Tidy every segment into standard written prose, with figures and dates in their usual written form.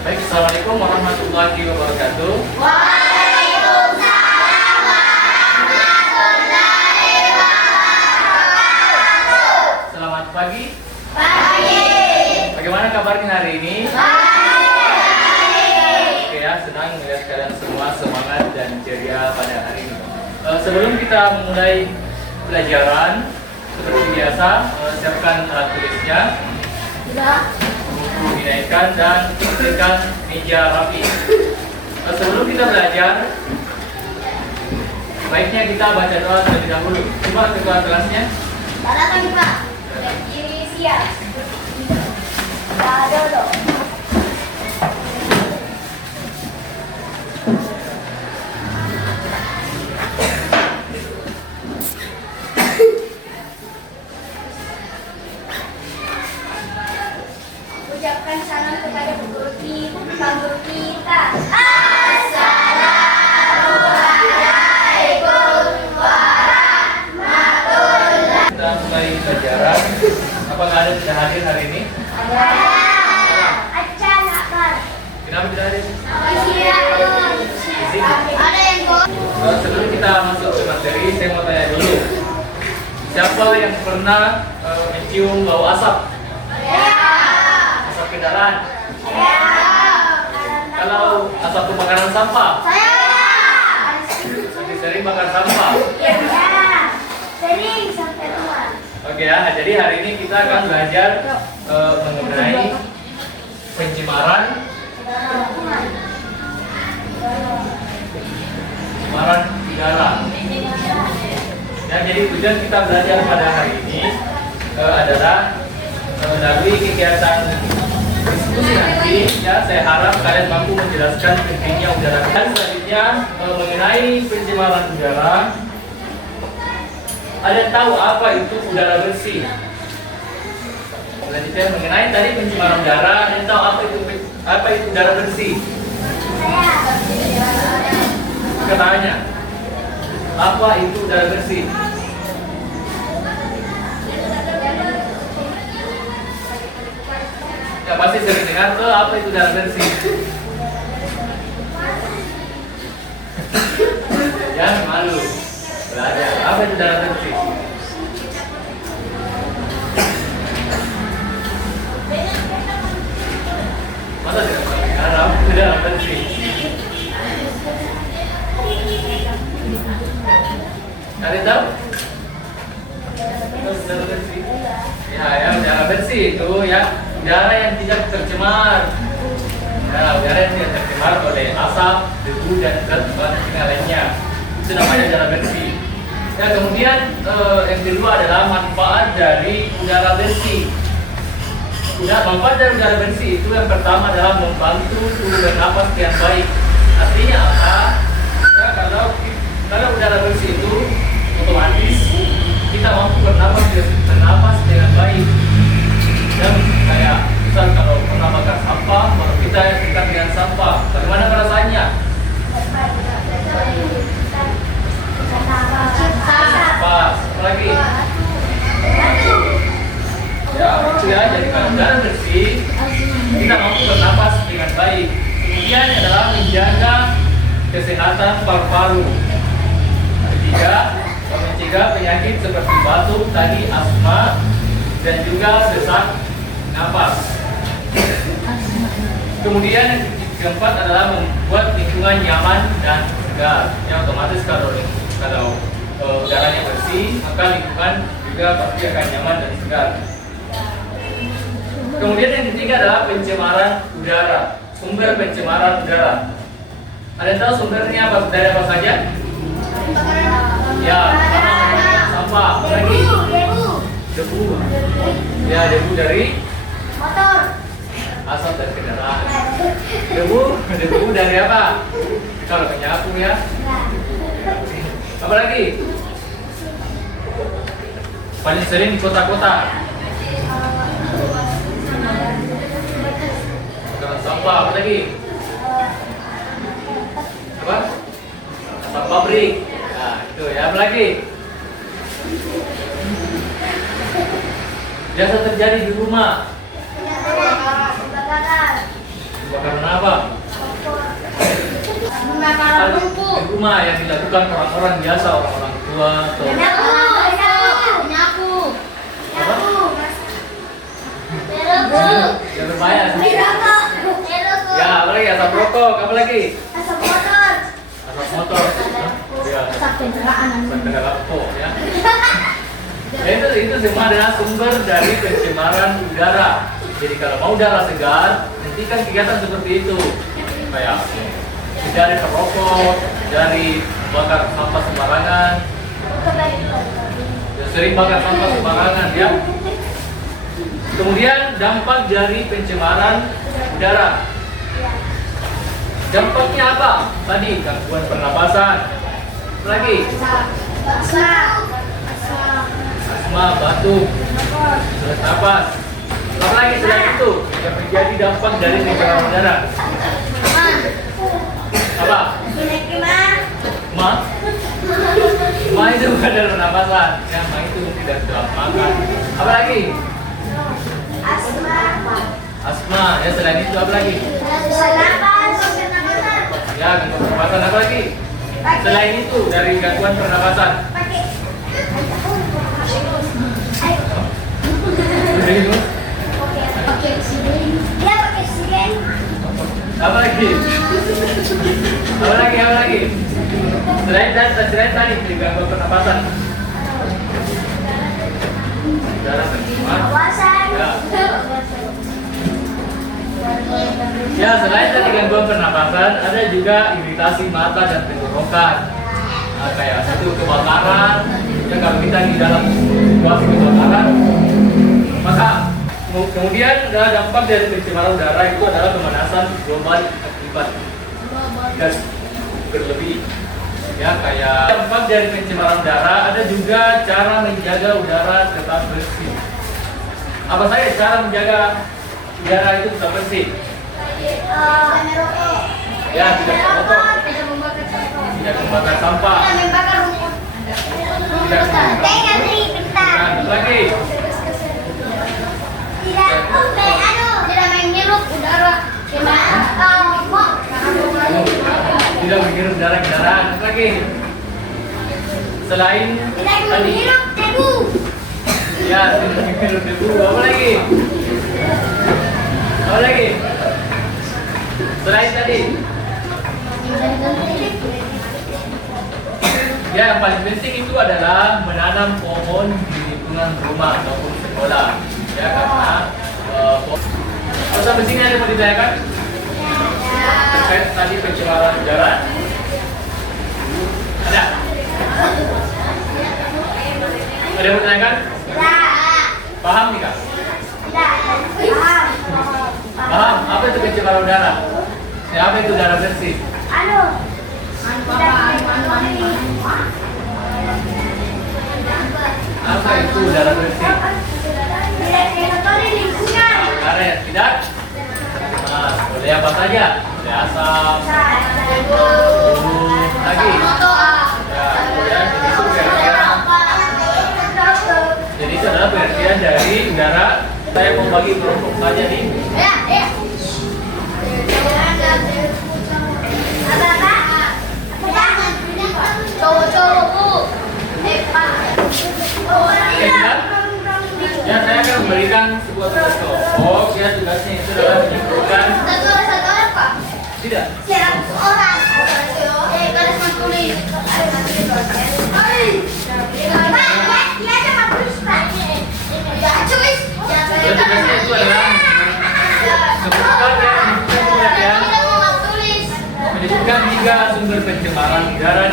Baik, Assalamualaikum warahmatullahi wabarakatuh. Waalaikumsalam warahmatullahi wabarakatuh. Selamat pagi. Pagi. Bagaimana kabarnya hari ini? Baik. Oke ya, senang melihat kalian semua semangat dan ceria pada hari ini. Sebelum kita memulai pelajaran, seperti biasa, siapkan alat tulisnya, buku dinaikkan dan berikan meja rapi. Sebelum kita belajar, baiknya kita baca doa terlebih dahulu. Coba ketua kelasnya. Silakan Pak. Berdiri siap. Dodo. Ucapkan salam kepada guru kita. Assalamualaikum warahmatullahi. Kita mulai pelajaran. Apakah ada yang tidak hadir hari ini? Acan akar. Kenapa tidak hadir? Ada yang Sebelum kita masuk ke materi, saya mau tanya dulu. Siapa yang pernah mencium bau asap? Asap kendaraan? Kalau asap pembakaran sampah? Masih sering bakar sampah? sering sampai tua. Oke ya, jadi hari ini kita akan belajar mengenai pencemaran udara. Ya, jadi tujuan kita belajar pada hari ini adalah melalui kegiatan diskusi nanti. Ya, saya harap kalian mampu menjelaskan pentingnya udara. Dan selanjutnya mengenai pencemaran udara. Ada tahu apa itu udara bersih? Selanjutnya mengenai tadi pencemaran udara, ada tahu apa itu udara bersih? Katanya, apa itu udara bersih? Ya pasti sering dengar tuh apa itu udara bersih. Jangan malu. Belajar. Apa itu udara bersih? Masa tidak pernah dengar apa itu udara bersih? Ada tahu? Udara bersih. Ya, udara bersih itu ya udara yang tidak tercemar. Ya, udara yang tidak tercemar oleh asap, debu dan zat-zat lainnya. Itu namanya udara bersih. Ya, kemudian yang kedua adalah manfaat dari udara bersih. Manfaat dari udara bersih itu yang pertama adalah membantu tubuh bernapas dengan baik. Artinya apa? Ya, kalau udara bersih itu otomatis kita mampu bernapas dengan baik. Dan kayak misal kalau pernah bakar sampah, baru kita dekat dengan sampah. Bagaimana perasaannya? Pas, apa lagi? Ya, itu ya. Jadi kalau udara bersih, kita mampu bernapas dengan baik. Kemudian adalah menjaga kesehatan paru-paru. Ketiga, mencegah penyakit seperti batuk, tadi asma, dan juga sesak napas. Kemudian yang keempat adalah membuat lingkungan nyaman dan segar. Ya, otomatis kalau udaranya bersih, maka lingkungan juga pasti akan nyaman dan segar. Kemudian yang ketiga adalah pencemaran udara. Sumber pencemaran udara. Ada yang tahu sumbernya dari apa saja? Ya, sampah. Apa lagi? Debu. Ya, debu dari Motor. asap dari kendaraan. Debu dari apa? Kalau penyapu ya. Apa lagi? Paling sering di kota-kota. Sampah. Apa lagi? Apa? Asap pabrik. Nah, itu ya. Apa lagi? Biasa terjadi di rumah. Kebakaran. Kebakaran rumah yang dilakukan orang-orang biasa, orang-orang tua atau apa? Yang berbayar. Ya, apa lagi? Asap rokok, apa lagi? Asap motor. Ya. Asap kendaraan rokok ya. Ya, itu semua adalah sumber dari pencemaran udara. Jadi kalau mau udara segar, hentikan kegiatan seperti itu. Kayak dari perokok, dari bakar sampah sembarangan, sering bakar sampah sembarangan ya. Kemudian dampak dari pencemaran udara. Dampaknya apa? Tadi gangguan pernapasan. Apa lagi? Asma, batuk, sesak napas. Apa lagi selain itu yang menjadi dampak dari pencemaran udara? Apa? Ma itu bukan dari pernapasan. Ya, ma itu tidak dalam makan. Apa lagi? Asma. Ya, selain itu apa lagi? Ya, gangguan pernapasan. Apa lagi? Selain itu dari gangguan pernapasan. Apa lagi? Selain tadi gangguan pernapasan. Udara tercemar. Ya, selain tadi gangguan pernapasan, ada juga iritasi mata dan tenggorokan. Nah, kayak satu kebakaran. Ya, kalau kita di dalam situasi kebakaran, maka kemudian dampak dari pencemaran udara itu adalah pemanasan global akibat gas berlebih. Ya, kayak dampak dari pencemaran udara ada juga cara menjaga udara tetap bersih. Apa saja cara menjaga udara itu tetap bersih? Ya, tidak merokok, tidak membakar sampah, tidak lagi. Tidak menghirup udara kendaraan. Apa lagi? Selain tadi, ya, tidak menghirup debu. Apa lagi? Selain tadi, ya, yang paling penting itu adalah menanam pohon di lingkungan rumah ataupun sekolah. Ya, karena sampai sini ada yang mau ditanyakan? Terkait tadi pencemaran udara? Ada? Ada yang mau ditanyakan? Paham nih, Kak? Paham? Apa itu pencemaran udara? Ya, apa itu udara bersih? Apa itu udara bersih? Udara yang tidak? Nah, boleh apa saja? Boleh asam, lagi. Ya, jadi itu adalah pengertian dari udara. Saya mau bagi kelompok saja nih. Ya, saya akan memberikan sebuah tugas kelompok. Ya, tugasnya itu adalah menyimpulkan. Tidak. Ya, tugasnya itu adalah menyebutkan 3 sumber pencemaran udara.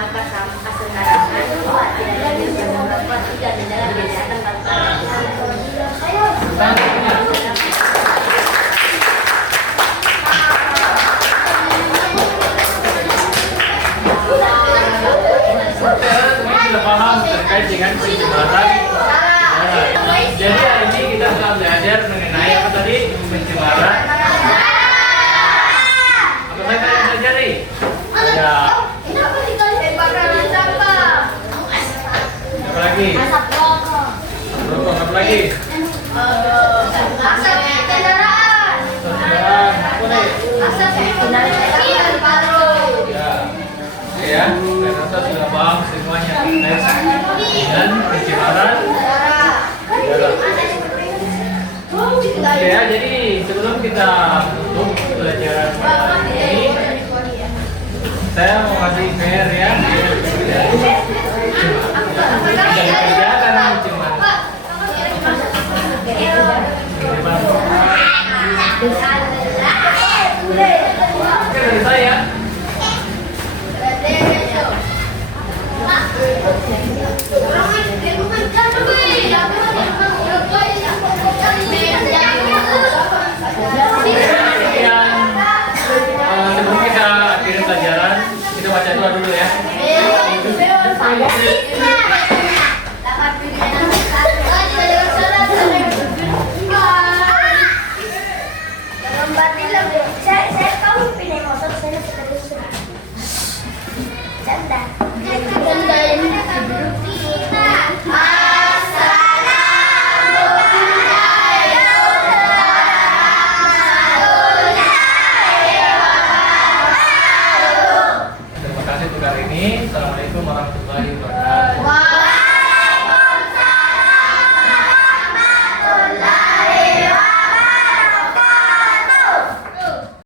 bakar sampah sembarangan, tidak ada yang membuat tidak ada dalam kegiatan bakar. Sudah paham terkait dengan pencemaran. Jadi hari ini kita telah belajar mengenai apa tadi? Pencemaran. Apa lagi yang pelajari? Ya. Apa lagi? Asap rokok. Rokok apa lagi? Asap kendaraan. Kendaraan. Apa nih? Asap kendaraan baru. Ya. Oke ya. Saya rasa sudah paham semuanya terkait dengan pencemaran. Oke ya, jadi sebelum kita tutup pelajaran ini, saya mau kasih PR ya.